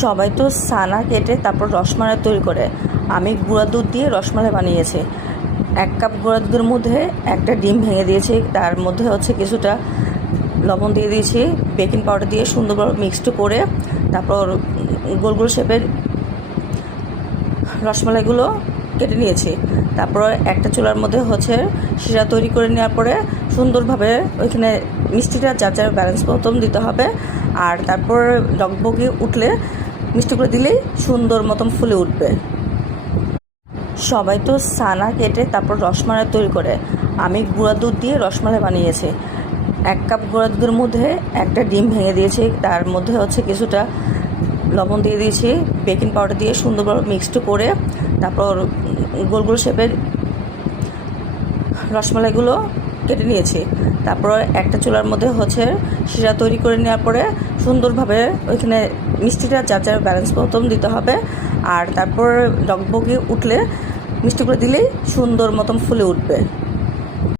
সবাই তো ছানা কেটে তারপর রসমালাই তৈরি করে। আমি গুঁড়া দুধ দিয়ে রসমালাই বানিয়েছি। 1 কাপ গুঁড়া দুধের মধ্যে একটা ডিম ভেঙে দিয়েছি, তার মধ্যে কিছুটা লবণ দিয়ে দিয়েছি, বেকিং পাউডার দিয়ে সুন্দরভাবে মিক্সড করে তারপর গোল গোল শেপের রসমালাইগুলো কেটে নিয়েছি। তারপর একটা চুলার মধ্যে শিরা তৈরি করে নেওয়ার পরে সুন্দরভাবে ওইখানে মিষ্টিটা যার যার ব্যালেন্স মতন দিতে হবে। আর তারপর ডগবগি উঠলে মিষ্টিগুলো দিলেই সুন্দর মতন ফুলে উঠবে। সবাই তো ছানা কেটে তারপর রসমালাই তৈরি করে। আমি গুঁড়া দুধ দিয়ে রসমালাই বানিয়েছি। 1 কাপ গুঁড়া দুধের মধ্যে একটা ডিম ভেঙে দিয়েছি, তার মধ্যে কিছুটা লবণ দিয়ে দিয়েছি, বেকিং পাউডার দিয়ে সুন্দরভাবে মিক্সড করে তারপর গোল গোল শেপের রসমালাইগুলো কেটে নিয়েছি। তারপর একটা চুলার মধ্যে শিরা তৈরি করে নেওয়ার পরে সুন্দরভাবে ওইখানে মিষ্টিটা যার যার ব্যালেন্স মতন দিতে হবে। আর তারপর ডগবগি উঠলে মিষ্টিগুলো দিলেই সুন্দর মতন ফুলে উঠবে।